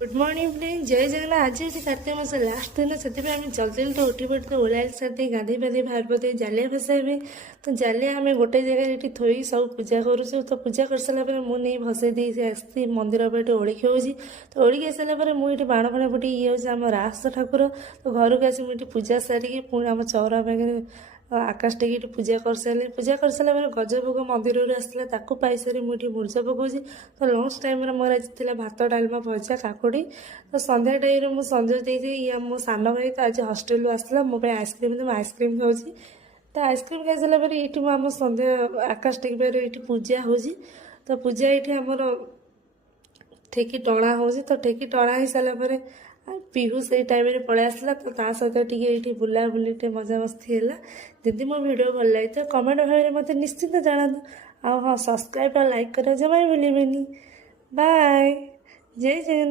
Good morning friend, जय जगन्नाथ। आज हूँ कार्तिक मास लास्ट दिन से आम जल्दी जल्दी उठी पड़ी तो ओला सारी गाधे पाधे बाहर पड़े जालिया भसाइबे। तो जालिया आम गोटे जगह थोई सब पूजा करूँ। तो पूजा कर सारापर मुझे भसई दे आसी मंदिर पे ओलिकी होगी। तो ओलिकी आस सारापर मुझे बाण फाण फुटी ये हूँ आम रास ठाकुर। तो घर को आसी मुझे पूजा सारिकी पुणी आम चौरा पाखे आकाश टेक पूजा कर सारे। पूजा कर सारापर गजभोग मंदिर आसला ताकू पाई सारी मुझे मुर्ज पकाऊँ। तो लंच टाइम मोर आज थी भात डालमा भजा काकुड़ी। तो संध्या टाइम मुझे संजय देती ये मो सान भाई तो आज हस्टेल आसला मो आइसक्रीम तो आइसक्रीम खाऊँ। तो आइसक्रीम खाई सारापर ये आम संध्या आकाश टेक ये पूजा हो। तो पूजा ये आमर ठेकी टणा हो। तो ठेकी टणा हो सारापर पीहू से टाइम पलि आसला। तो सहित टे बुलाबुली मजा मस्ती है। जदि मो वीडियो भल लगे तो कमेंट भाव में मत निश्चिंत जनातु। हाँ, सब्सक्राइब और लाइक कर जमा भूलें। बाय, जय जगन्नाथ।